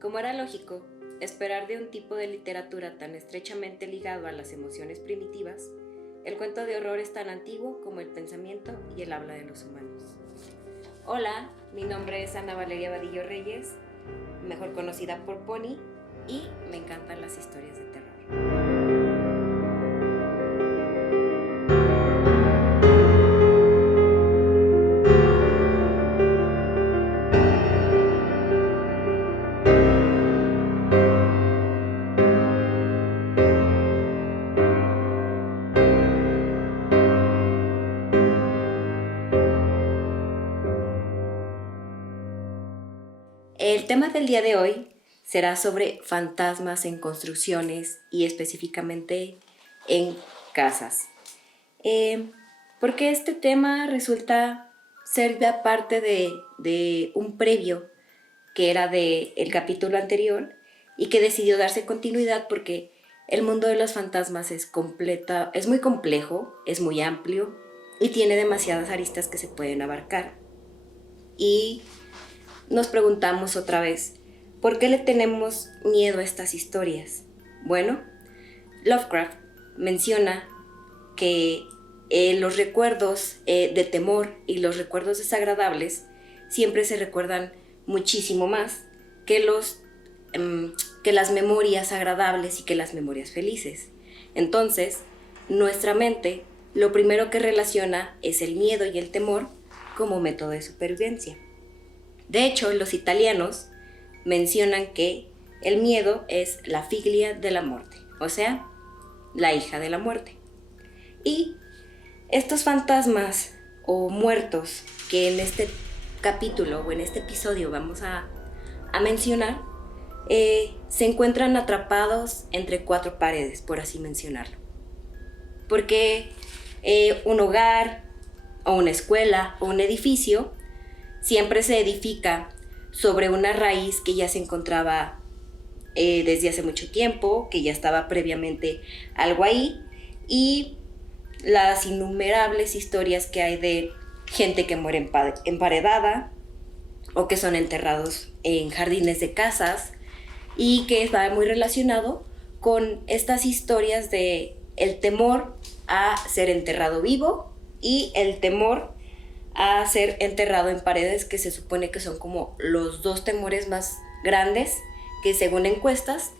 Como era lógico, esperar de un tipo de literatura tan estrechamente ligado a las emociones primitivas, el cuento de horror es tan antiguo como el pensamiento y el habla de los humanos. Hola, mi nombre es Ana Valeria Vadillo Reyes, mejor conocida por Pony, y me encantan las historias de terror. El tema del día de hoy será sobre fantasmas en construcciones y específicamente en casas. Porque este tema resulta ser de parte de un previo que era del capítulo anterior y que decidió darse continuidad porque el mundo de los fantasmas es muy complejo, es muy amplio y tiene demasiadas aristas que se pueden abarcar. Y nos preguntamos otra vez, ¿por qué le tenemos miedo a estas historias? Bueno, Lovecraft menciona que los recuerdos de temor y los recuerdos desagradables siempre se recuerdan muchísimo más que las memorias agradables y que las memorias felices. Entonces, nuestra mente lo primero que relaciona es el miedo y el temor como método de supervivencia. De hecho, los italianos mencionan que el miedo es la figlia de la muerte, o sea, la hija de la muerte. Y estos fantasmas o muertos que en este capítulo o en este episodio vamos a mencionar, se encuentran atrapados entre cuatro paredes, por así mencionarlo. Porque un hogar o una escuela o un edificio siempre se edifica sobre una raíz que ya se encontraba desde hace mucho tiempo, que ya estaba previamente algo ahí, y las innumerables historias que hay de gente que muere emparedada o que son enterrados en jardines de casas, y que está muy relacionado con estas historias de el temor a ser enterrado vivo y el temor a ser enterrado en paredes, que se supone que son como los dos temores más grandes que según encuestas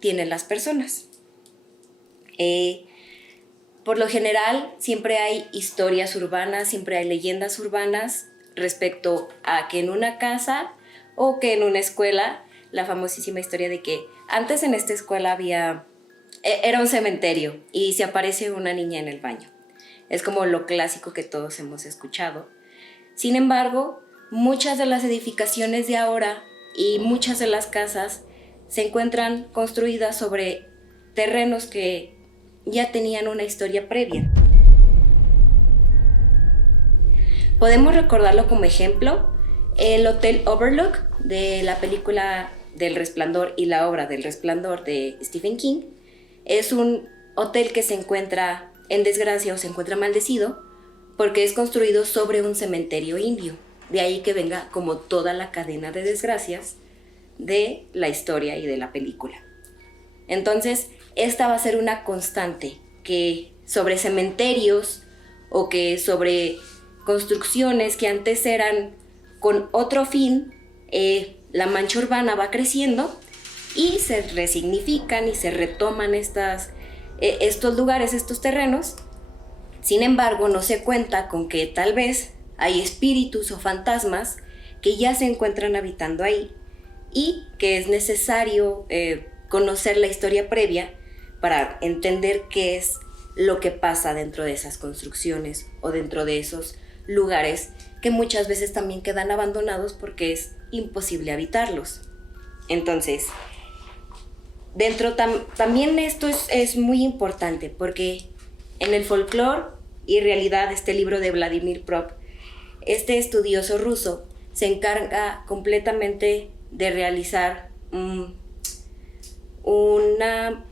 tienen las personas. Por lo general siempre hay historias urbanas, siempre hay leyendas urbanas respecto a que en una casa o que en una escuela, la famosísima historia de que antes en esta escuela era un cementerio y se aparece una niña en el baño. Es como lo clásico que todos hemos escuchado. Sin embargo, muchas de las edificaciones de ahora y muchas de las casas se encuentran construidas sobre terrenos que ya tenían una historia previa. Podemos recordarlo como ejemplo el Hotel Overlook de la película del Resplandor y la obra del Resplandor de Stephen King. Es un hotel que se encuentra en desgracia o se encuentra maldecido porque es construido sobre un cementerio indio. De ahí que venga como toda la cadena de desgracias de la historia y de la película. Entonces, esta va a ser una constante, que sobre cementerios o que sobre construcciones que antes eran con otro fin, la mancha urbana va creciendo y se resignifican y se retoman estos lugares, estos terrenos. Sin embargo, no se cuenta con que tal vez hay espíritus o fantasmas que ya se encuentran habitando ahí y que es necesario conocer la historia previa para entender qué es lo que pasa dentro de esas construcciones o dentro de esos lugares que muchas veces también quedan abandonados porque es imposible habitarlos. Entonces, también esto es muy importante porque en el folclore y realidad, este libro de Vladimir Prop, este estudioso ruso se encarga completamente de realizar una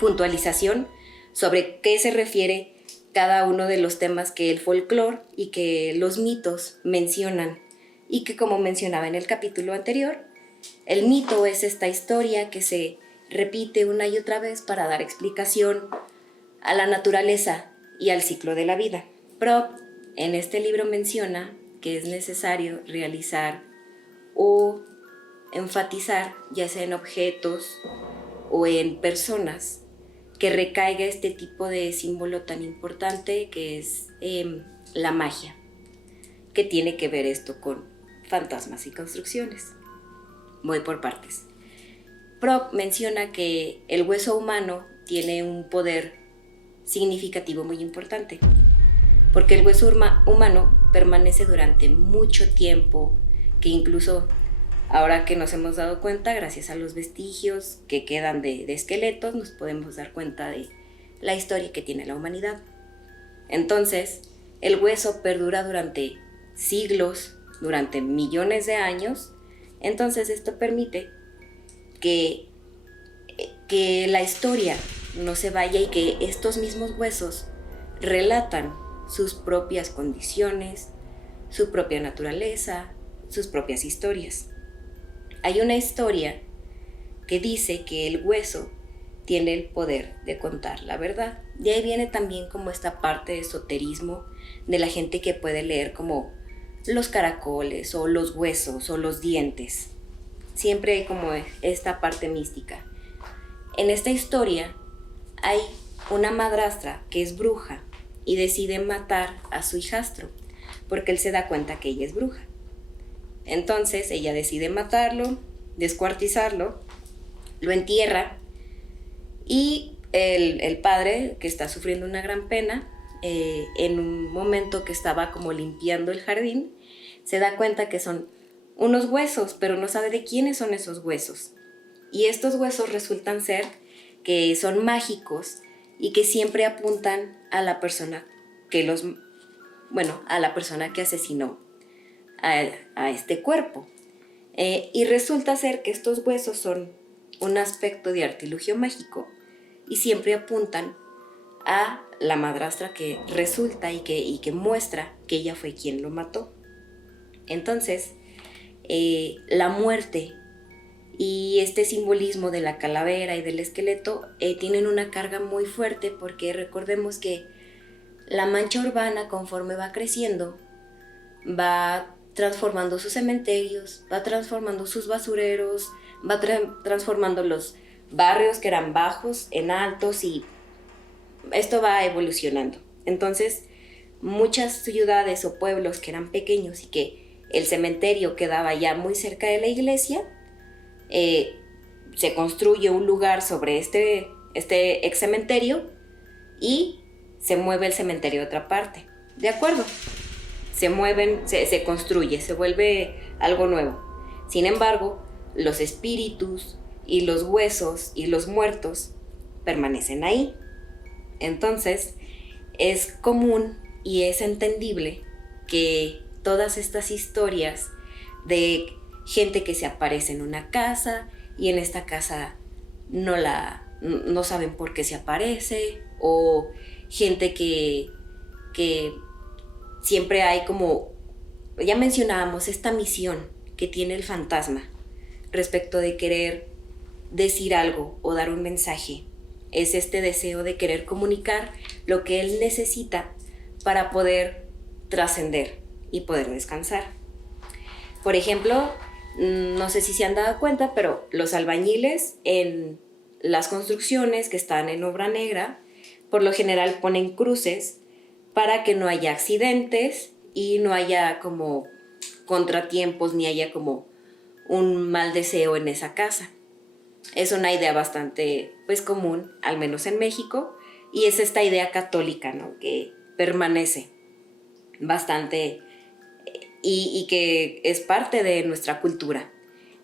puntualización sobre qué se refiere cada uno de los temas que el folclore y que los mitos mencionan y que, como mencionaba en el capítulo anterior, el mito es esta historia que se repite una y otra vez para dar explicación a la naturaleza y al ciclo de la vida. Prop en este libro menciona que es necesario realizar o enfatizar, ya sea en objetos o en personas, que recaiga este tipo de símbolo tan importante que es la magia, que tiene que ver esto con fantasmas y construcciones. Voy por partes. Prop menciona que el hueso humano tiene un poder significativo muy importante, porque el hueso humano permanece durante mucho tiempo, que incluso ahora que nos hemos dado cuenta, gracias a los vestigios que quedan de esqueletos, nos podemos dar cuenta de la historia que tiene la humanidad. Entonces, el hueso perdura durante siglos, durante millones de años. Entonces, esto permite que la historia no se vaya y que estos mismos huesos relatan sus propias condiciones, su propia naturaleza, sus propias historias. Hay una historia que dice que el hueso tiene el poder de contar la verdad. De ahí viene también como esta parte de esoterismo de la gente que puede leer como los caracoles o los huesos o los dientes. Siempre hay como esta parte mística. En esta historia hay una madrastra que es bruja y decide matar a su hijastro porque él se da cuenta que ella es bruja. Entonces ella decide matarlo, descuartizarlo, lo entierra y el padre, que está sufriendo una gran pena, en un momento que estaba como limpiando el jardín, se da cuenta que son unos huesos, pero no sabe de quiénes son esos huesos. Y estos huesos resultan ser que son mágicos y que siempre apuntan a la persona que a la persona que asesinó a este cuerpo. Y resulta ser que estos huesos son un aspecto de artilugio mágico y siempre apuntan a la madrastra que resulta y que muestra que ella fue quien lo mató. Entonces, la muerte y este simbolismo de la calavera y del esqueleto tienen una carga muy fuerte, porque recordemos que la mancha urbana, conforme va creciendo, va transformando sus cementerios, va transformando sus basureros, va transformando los barrios que eran bajos en altos, y esto va evolucionando. Entonces, muchas ciudades o pueblos que eran pequeños y que el cementerio quedaba ya muy cerca de la iglesia, se construye un lugar sobre este ex cementerio y se mueve el cementerio a otra parte. ¿De acuerdo? Se construye, se vuelve algo nuevo. Sin embargo, los espíritus y los huesos y los muertos permanecen ahí. Entonces, es común y es entendible que todas estas historias de gente que se aparece en una casa y en esta casa no saben por qué se aparece, o gente que siempre hay como, ya mencionábamos, esta misión que tiene el fantasma respecto de querer decir algo o dar un mensaje. Es este deseo de querer comunicar lo que él necesita para poder trascender y poder descansar. Por ejemplo, no sé si se han dado cuenta, pero los albañiles en las construcciones que están en obra negra, por lo general ponen cruces para que no haya accidentes y no haya como contratiempos, ni haya como un mal deseo en esa casa. Es una idea bastante común, al menos en México, y es esta idea católica, ¿no?, que permanece bastante y que es parte de nuestra cultura.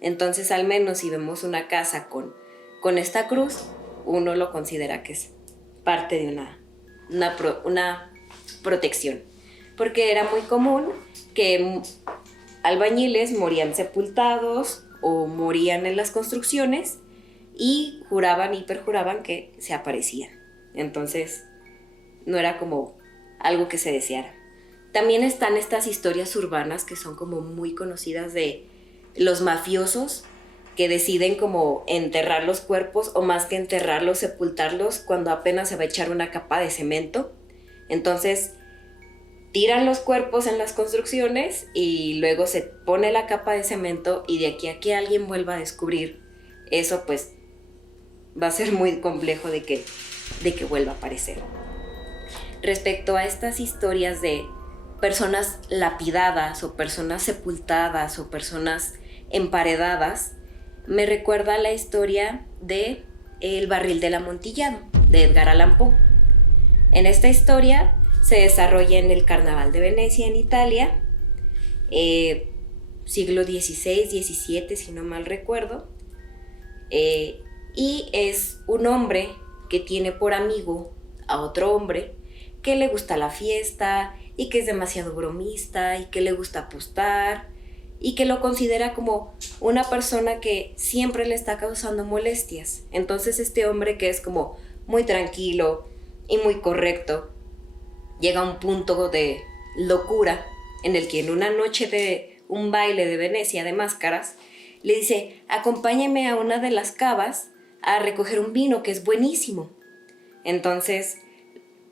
Entonces, al menos si vemos una casa con esta cruz, uno lo considera que es parte de una protección, porque era muy común que albañiles morían sepultados o morían en las construcciones y juraban y perjuraban que se aparecían. Entonces, no era como algo que se deseara. También están estas historias urbanas que son como muy conocidas de los mafiosos que deciden como enterrar los cuerpos, o más que enterrarlos, sepultarlos cuando apenas se va a echar una capa de cemento. Entonces tiran los cuerpos en las construcciones y luego se pone la capa de cemento, y de aquí a que alguien vuelva a descubrir eso, pues va a ser muy complejo de que vuelva a aparecer. Respecto a estas historias de personas lapidadas o personas sepultadas o personas emparedadas, me recuerda la historia de El barril del amontillado, de Edgar Allan Poe. En esta historia se desarrolla en el Carnaval de Venecia, en Italia, siglo XVI, XVII, si no mal recuerdo, y es un hombre que tiene por amigo a otro hombre que le gusta la fiesta y que es demasiado bromista y que le gusta apostar y que lo considera como una persona que siempre le está causando molestias. Entonces este hombre, que es como muy tranquilo y muy correcto, llega a un punto de locura en el que en una noche de un baile de Venecia de máscaras le dice: acompáñeme a una de las cavas a recoger un vino que es buenísimo. Entonces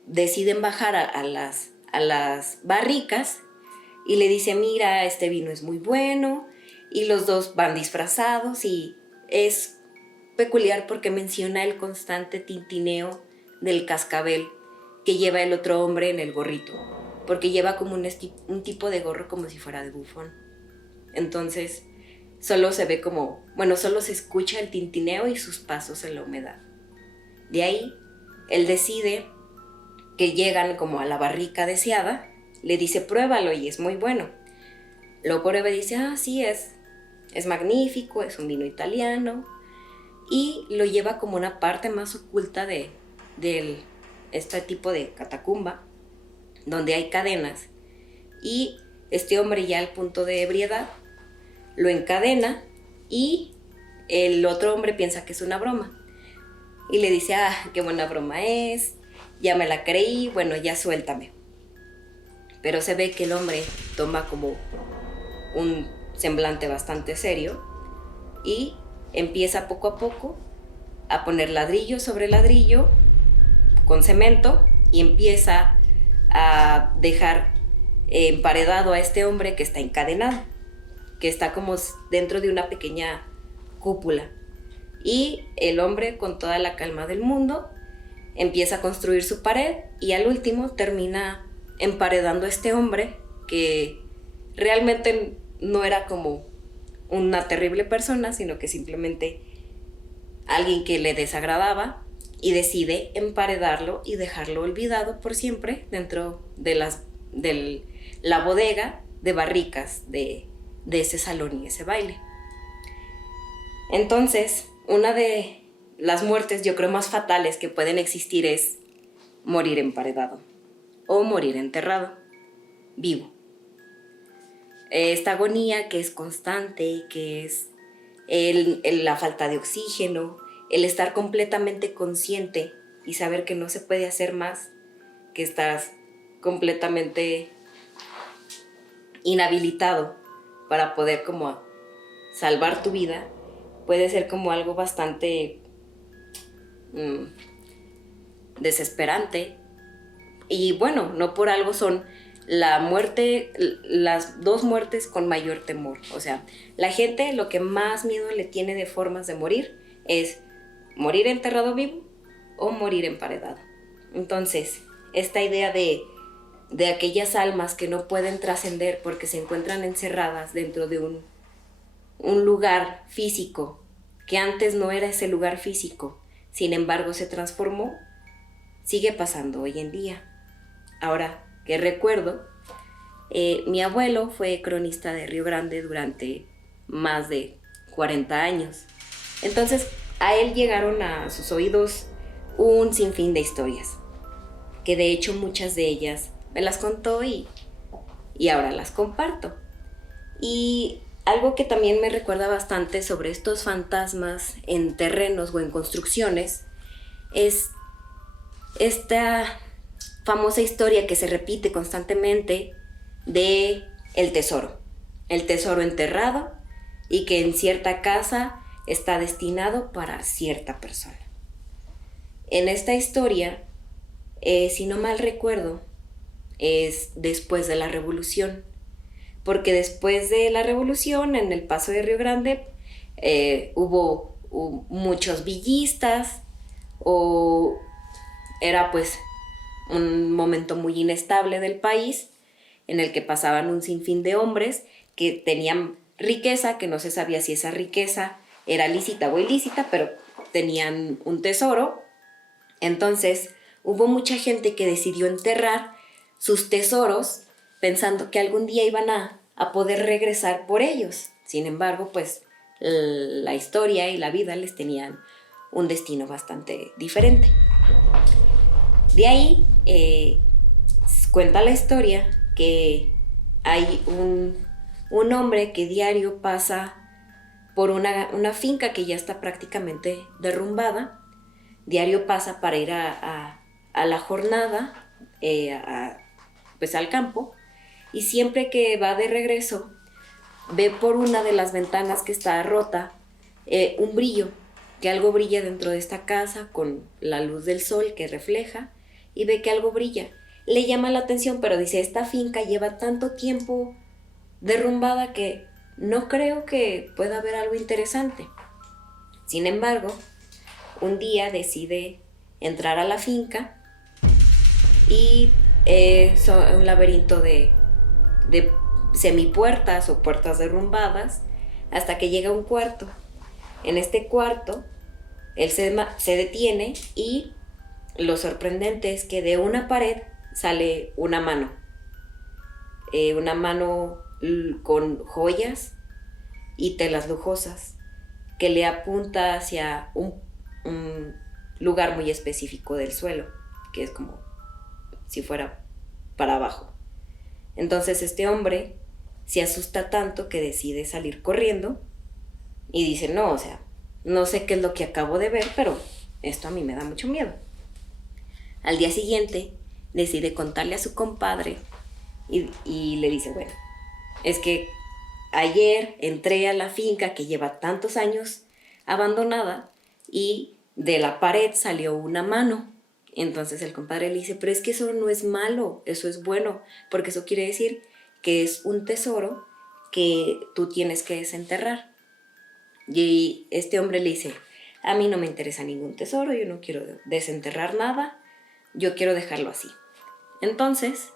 deciden bajar a las barricas y le dice: mira, este vino es muy bueno. Y los dos van disfrazados, y es peculiar porque menciona el constante tintineo del cascabel que lleva el otro hombre en el gorrito, porque lleva como un tipo de gorro como si fuera de bufón. Entonces solo se ve como, solo se escucha el tintineo y sus pasos en la humedad. De ahí él decide que llegan como a la barrica deseada, le dice: pruébalo y es muy bueno. Lo prueba y dice: sí, es magnífico, es un vino italiano, y lo lleva como una parte más oculta de este tipo de catacumba, donde hay cadenas, y este hombre, ya al punto de ebriedad, lo encadena, y el otro hombre piensa que es una broma y le dice: qué buena broma es, ya me la creí, bueno, ya suéltame. Pero se ve que el hombre toma como un semblante bastante serio y empieza poco a poco a poner ladrillo sobre ladrillo con cemento, y empieza a dejar emparedado a este hombre que está encadenado, que está como dentro de una pequeña cúpula. Y el hombre, con toda la calma del mundo, empieza a construir su pared, y al último termina emparedando a este hombre, que realmente no era como una terrible persona, sino que simplemente alguien que le desagradaba, y decide emparedarlo y dejarlo olvidado por siempre dentro de la bodega de barricas de ese salón y ese baile. Entonces, una de las muertes, yo creo, más fatales que pueden existir es morir emparedado o morir enterrado, vivo. Esta agonía que es constante, que es la falta de oxígeno, el estar completamente consciente y saber que no se puede hacer más, que estás completamente inhabilitado para poder como salvar tu vida, puede ser como algo bastante desesperante. Y bueno, no por algo son las dos muertes con mayor temor. O sea, la gente lo que más miedo le tiene de formas de morir es morir enterrado vivo o morir emparedado. Entonces, esta idea de aquellas almas que no pueden trascender porque se encuentran encerradas dentro de un lugar físico que antes no era ese lugar físico, sin embargo se transformó, sigue pasando hoy en día. Ahora que recuerdo, mi abuelo fue cronista de Río Grande durante más de 40 años. Entonces, a él llegaron a sus oídos un sinfín de historias, que de hecho muchas de ellas me las contó y ahora las comparto. Y algo que también me recuerda bastante sobre estos fantasmas en terrenos o en construcciones es esta famosa historia que se repite constantemente de el tesoro enterrado y que en cierta casa está destinado para cierta persona. En esta historia, si no mal recuerdo, es después de la Revolución, porque después de la Revolución en el Paso de Río Grande hubo muchos villistas, o era pues un momento muy inestable del país en el que pasaban un sinfín de hombres que tenían riqueza, que no se sabía si esa riqueza era lícita o ilícita, pero tenían un tesoro. Entonces hubo mucha gente que decidió enterrar sus tesoros pensando que algún día iban a poder regresar por ellos. Sin embargo, pues la historia y la vida les tenían un destino bastante diferente. De ahí cuenta la historia que hay un hombre que diario pasa por una finca que ya está prácticamente derrumbada. Diario pasa para ir a la jornada, pues al campo, y siempre que va de regreso ve por una de las ventanas que está rota un brillo, que algo brilla dentro de esta casa con la luz del sol que refleja, y ve que algo brilla. Le llama la atención, pero dice, esta finca lleva tanto tiempo derrumbada que no creo que pueda haber algo interesante. Sin embargo, un día decide entrar a la finca y son un laberinto de semipuertas o puertas derrumbadas hasta que llega a un cuarto. En este cuarto, él se detiene y lo sorprendente es que de una pared sale una mano con joyas y telas lujosas que le apunta hacia un lugar muy específico del suelo, que es como si fuera para abajo. Entonces este hombre se asusta tanto que decide salir corriendo y dice, no, o sea, no sé qué es lo que acabo de ver, pero esto a mí me da mucho miedo. Al día siguiente decide contarle a su compadre y le dice, bueno, es que ayer entré a la finca que lleva tantos años abandonada y de la pared salió una mano. Entonces el compadre le dice, pero es que eso no es malo, eso es bueno, porque eso quiere decir que es un tesoro que tú tienes que desenterrar. Y este hombre le dice, a mí no me interesa ningún tesoro, yo no quiero desenterrar nada, yo quiero dejarlo así. Entonces,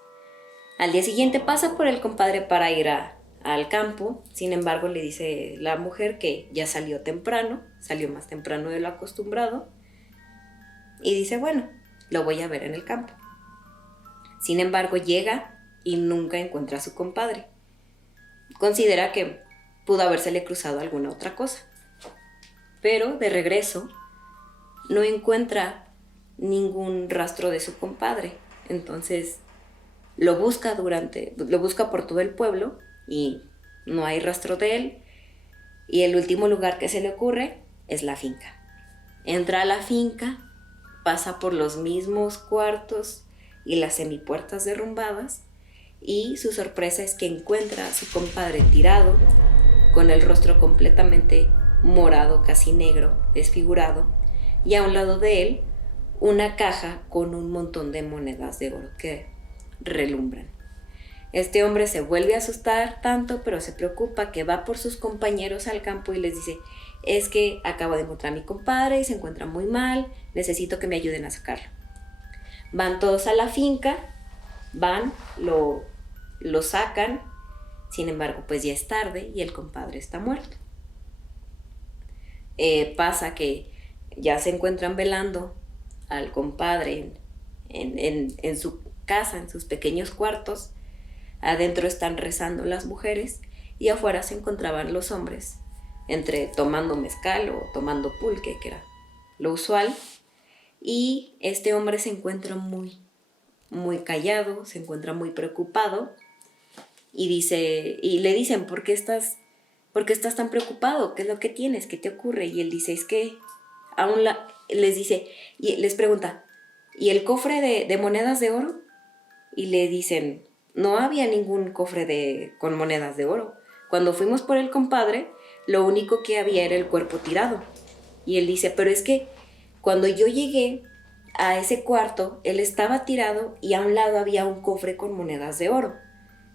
al día siguiente pasa por el compadre para ir al campo. Sin embargo, le dice la mujer que ya salió temprano, salió más temprano de lo acostumbrado, y dice, bueno, lo voy a ver en el campo. Sin embargo, llega y nunca encuentra a su compadre. Considera que pudo habérsele cruzado alguna otra cosa. Pero de regreso no encuentra ningún rastro de su compadre. Entonces lo busca por todo el pueblo y no hay rastro de él. Y el último lugar que se le ocurre es la finca. Entra a la finca, pasa por los mismos cuartos y las semipuertas derrumbadas, y su sorpresa es que encuentra a su compadre tirado, con el rostro completamente morado, casi negro, desfigurado, y a un lado de él una caja con un montón de monedas de oro que relumbran. Este hombre se vuelve a asustar tanto, pero se preocupa, que va por sus compañeros al campo y les dice, es que acabo de encontrar a mi compadre y se encuentra muy mal, necesito que me ayuden a sacarlo. Van todos a la finca, lo sacan. Sin embargo, pues ya es tarde y el compadre está muerto. Pasa que ya se encuentran velando al compadre en su casa, en sus pequeños cuartos. Adentro están rezando las mujeres y afuera se encontraban los hombres, entre tomando mezcal o tomando pulque, que era lo usual. Y este hombre se encuentra muy, muy callado, se encuentra muy preocupado. Y le dicen, ¿por qué estás tan preocupado? ¿Qué es lo que tienes? ¿Qué te ocurre? Y él dice, es que les dice, y les pregunta, ¿y el cofre de monedas de oro? Y le dicen, no había ningún cofre con monedas de oro. Cuando fuimos por el compadre, lo único que había era el cuerpo tirado. Y él dice, pero es que cuando yo llegué a ese cuarto, él estaba tirado y a un lado había un cofre con monedas de oro.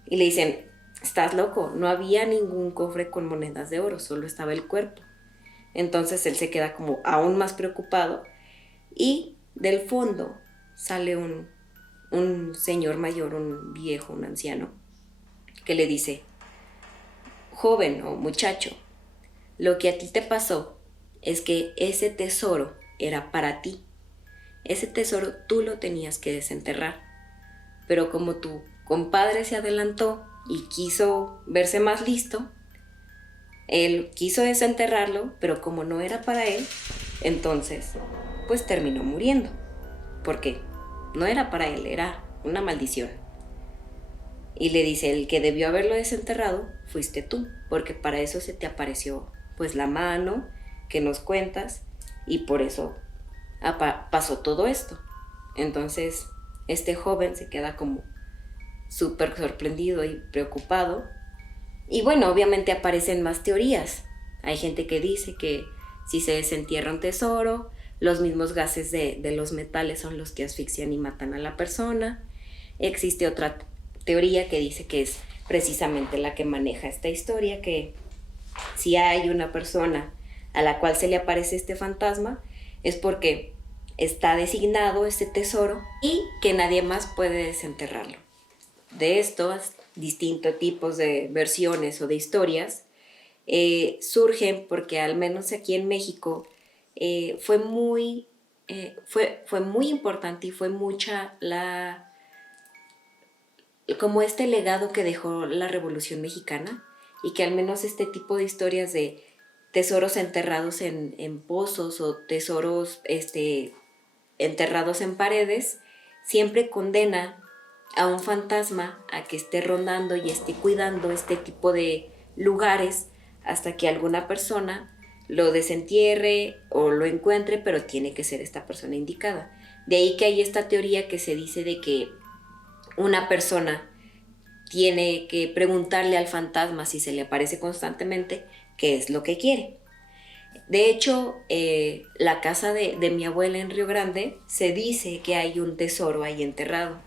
Y le dicen, estás loco, no había ningún cofre con monedas de oro, solo estaba el cuerpo. Entonces él se queda como aún más preocupado y del fondo sale un señor mayor, un viejo, un anciano, que le dice, joven o muchacho, lo que a ti te pasó es que ese tesoro era para ti. Ese tesoro tú lo tenías que desenterrar. Pero como tu compadre se adelantó y quiso verse más listo, él quiso desenterrarlo, pero como no era para él, entonces pues terminó muriendo. Porque no era para él, era una maldición. Y le dice, el que debió haberlo desenterrado fuiste tú, porque para eso se te apareció pues la mano que nos cuentas y por eso pasó todo esto. Entonces este joven se queda como súper sorprendido y preocupado. Y bueno, obviamente aparecen más teorías. Hay gente que dice que si se desentierra un tesoro, los mismos gases de los metales son los que asfixian y matan a la persona. Existe otra teoría que dice que es precisamente la que maneja esta historia, que si hay una persona a la cual se le aparece este fantasma, es porque está designado este tesoro y que nadie más puede desenterrarlo. De estos distintos tipos de versiones o de historias surgen porque al menos aquí en México fue muy importante y fue mucha como este legado que dejó la Revolución Mexicana, y que al menos este tipo de historias de tesoros enterrados en pozos o tesoros enterrados en paredes siempre condena a un fantasma a que esté rondando y esté cuidando este tipo de lugares hasta que alguna persona lo desentierre o lo encuentre, pero tiene que ser esta persona indicada. De ahí que hay esta teoría que se dice de que una persona tiene que preguntarle al fantasma, si se le aparece constantemente, qué es lo que quiere. De hecho, la casa de mi abuela en Río Grande se dice que hay un tesoro ahí enterrado.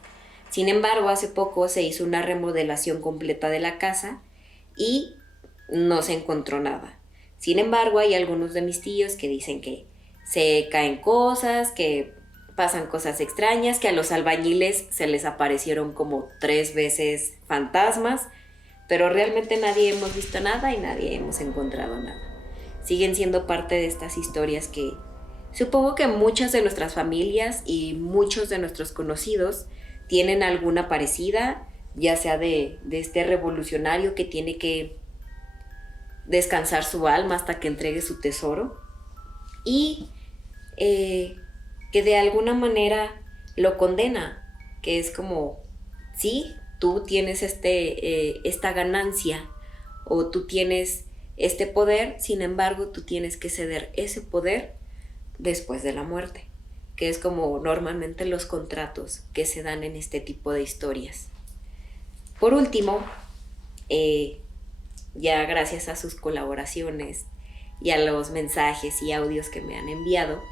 Sin embargo, hace poco se hizo una remodelación completa de la casa y no se encontró nada. Sin embargo, hay algunos de mis tíos que dicen que se caen cosas, que pasan cosas extrañas, que a los albañiles se les aparecieron como 3 veces fantasmas, pero realmente nadie hemos visto nada y nadie hemos encontrado nada. Siguen siendo parte de estas historias que supongo que muchas de nuestras familias y muchos de nuestros conocidos tienen alguna parecida, ya sea de este revolucionario que tiene que descansar su alma hasta que entregue su tesoro y que de alguna manera lo condena, que es como, sí, tú tienes esta ganancia o tú tienes este poder, sin embargo tú tienes que ceder ese poder después de la muerte, que es como normalmente los contratos que se dan en este tipo de historias. Por último, ya gracias a sus colaboraciones y a los mensajes y audios que me han enviado,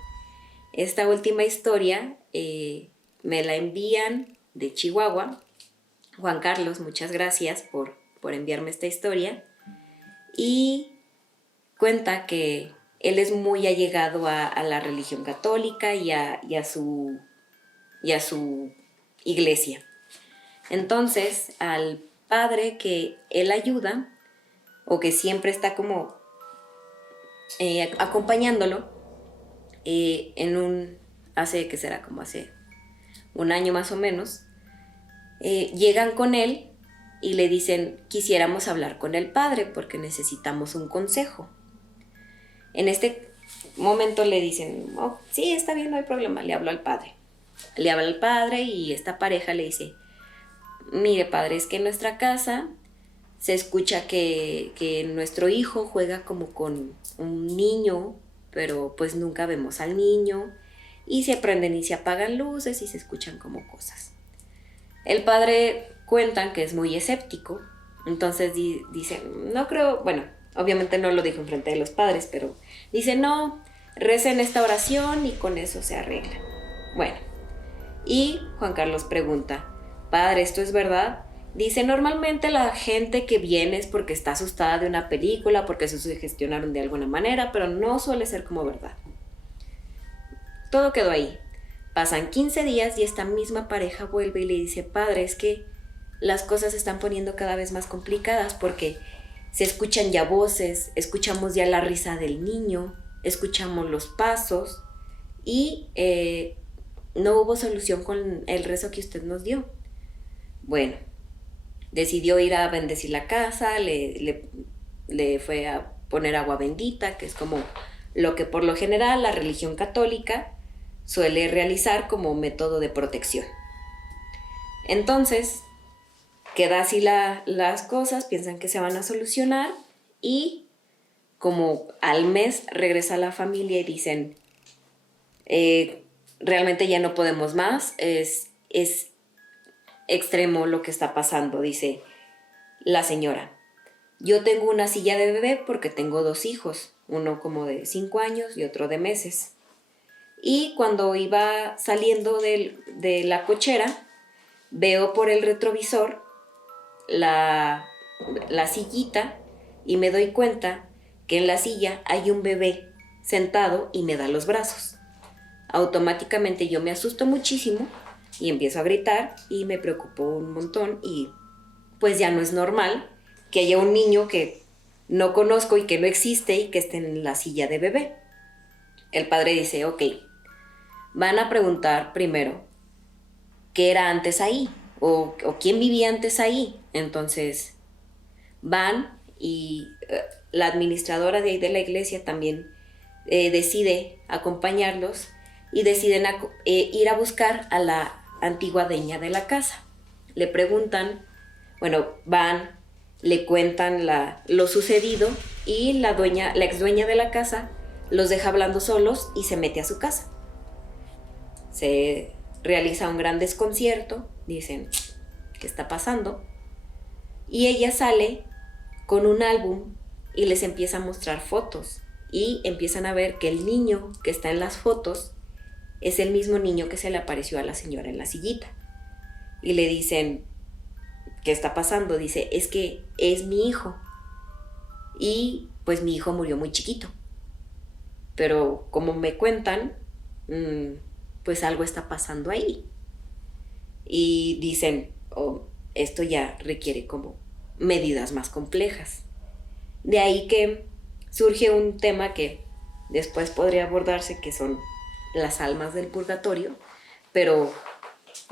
esta última historia me la envían de Chihuahua. Juan Carlos, muchas gracias por enviarme esta historia. Y cuenta que él es muy allegado a la religión católica y a su iglesia. Entonces, al padre que él ayuda, o que siempre está como acompañándolo, hace un año más o menos, llegan con él y le dicen, quisiéramos hablar con el padre porque necesitamos un consejo. En este momento le dicen, oh, sí, está bien, no hay problema, le hablo al padre. Le habla al padre y esta pareja le dice, mire padre, es que en nuestra casa se escucha que nuestro hijo juega como con un niño, pero pues nunca vemos al niño, y se prenden y se apagan luces y se escuchan como cosas. El padre cuentan que es muy escéptico. Entonces dice, no creo, bueno, obviamente no lo dijo enfrente de los padres, pero dice, no, recen esta oración y con eso se arregla. Bueno, y Juan Carlos pregunta, padre, ¿esto es verdad? Dice, normalmente la gente que viene es porque está asustada de una película, porque se sugestionaron de alguna manera, pero no suele ser como verdad. Todo quedó ahí. Pasan 15 días y esta misma pareja vuelve y le dice, padre, es que las cosas se están poniendo cada vez más complicadas porque se escuchan ya voces, escuchamos ya la risa del niño, escuchamos los pasos y no hubo solución con el rezo que usted nos dio. Bueno, decidió ir a bendecir la casa, le fue a poner agua bendita, que es como lo que por lo general la religión católica suele realizar como método de protección. Entonces, queda así las cosas, piensan que se van a solucionar y como al mes regresa la familia y dicen, realmente ya no podemos más, es extremo lo que está pasando, dice la señora. Yo tengo una silla de bebé porque tengo 2 hijos, uno como de 5 años y otro de meses. Y cuando iba saliendo de la cochera, veo por el retrovisor la sillita y me doy cuenta que en la silla hay un bebé sentado y me da los brazos. Automáticamente yo me asusto muchísimo y empiezo a gritar y me preocupo un montón y pues ya no es normal que haya un niño que no conozco y que no existe y que esté en la silla de bebé. El padre dice, ok, van a preguntar primero qué era antes ahí o quién vivía antes ahí. Entonces van y la administradora de ahí de la iglesia también decide acompañarlos y deciden ir a buscar a la antigua dueña de la casa. Le preguntan, bueno, van, le cuentan lo sucedido y la ex dueña de la casa los deja hablando solos y se mete a su casa. Se realiza un gran desconcierto, dicen, ¿qué está pasando? Y ella sale con un álbum y les empieza a mostrar fotos y empiezan a ver que el niño que está en las fotos es el mismo niño que se le apareció a la señora en la sillita. Y le dicen, ¿qué está pasando? Dice, es que es mi hijo. Y pues mi hijo murió muy chiquito. Pero como me cuentan, pues algo está pasando ahí. Y dicen, oh, esto ya requiere como medidas más complejas. De ahí que surge un tema que después podría abordarse, que son las almas del purgatorio, pero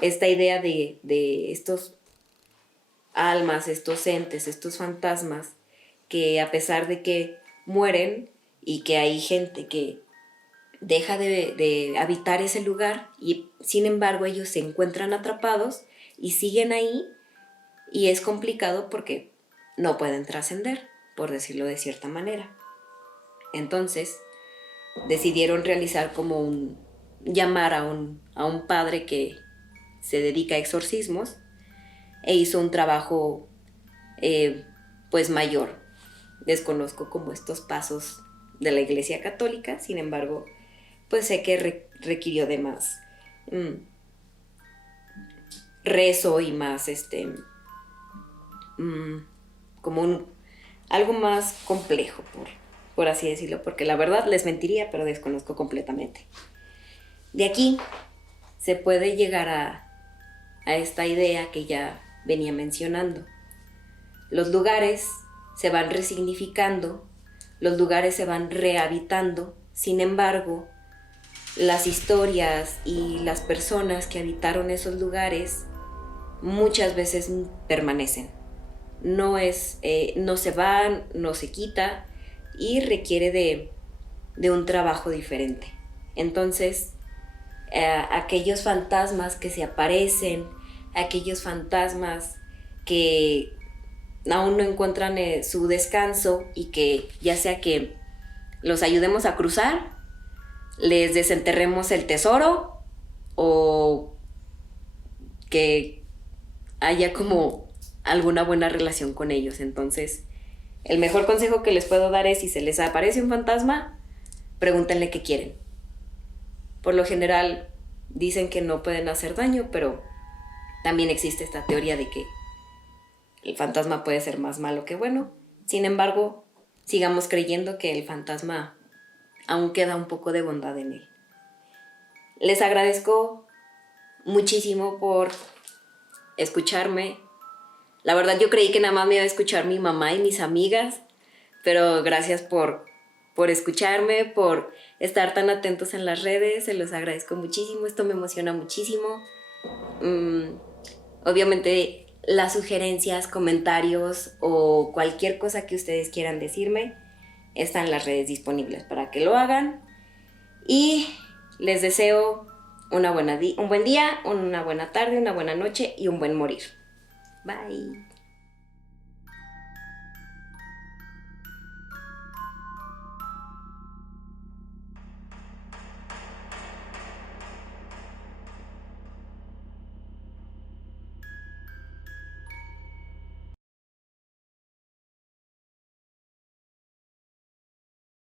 esta idea de estos almas, estos entes, estos fantasmas, que a pesar de que mueren y que hay gente que deja de habitar ese lugar y sin embargo ellos se encuentran atrapados y siguen ahí y es complicado porque no pueden trascender, por decirlo de cierta manera. Entonces decidieron realizar como llamar a un padre que se dedica a exorcismos e hizo un trabajo pues mayor. Desconozco como estos pasos de la Iglesia Católica, sin embargo, pues sé que requirió de más rezo y más como algo más complejo, por así decirlo, porque la verdad les mentiría, pero desconozco completamente. De aquí se puede llegar a esta idea que ya venía mencionando. Los lugares se van resignificando, los lugares se van rehabitando, sin embargo, las historias y las personas que habitaron esos lugares muchas veces permanecen. No se van, no se quita y requiere de un trabajo diferente. Entonces, aquellos fantasmas que se aparecen, aquellos fantasmas que aún no encuentran su descanso y que ya sea que los ayudemos a cruzar, les desenterremos el tesoro o que haya como alguna buena relación con ellos. Entonces, el mejor consejo que les puedo dar es, si se les aparece un fantasma, pregúntenle qué quieren. Por lo general dicen que no pueden hacer daño, pero también existe esta teoría de que el fantasma puede ser más malo que bueno. Sin embargo, sigamos creyendo que el fantasma aún queda un poco de bondad en él. Les agradezco muchísimo por escucharme. La verdad, yo creí que nada más me iba a escuchar mi mamá y mis amigas, pero gracias por escucharme, por estar tan atentos en las redes. Se los agradezco muchísimo. Esto me emociona muchísimo. Obviamente, las sugerencias, comentarios o cualquier cosa que ustedes quieran decirme están en las redes disponibles para que lo hagan. Y les deseo un buen día, una buena tarde, una buena noche y un buen morir. Bye.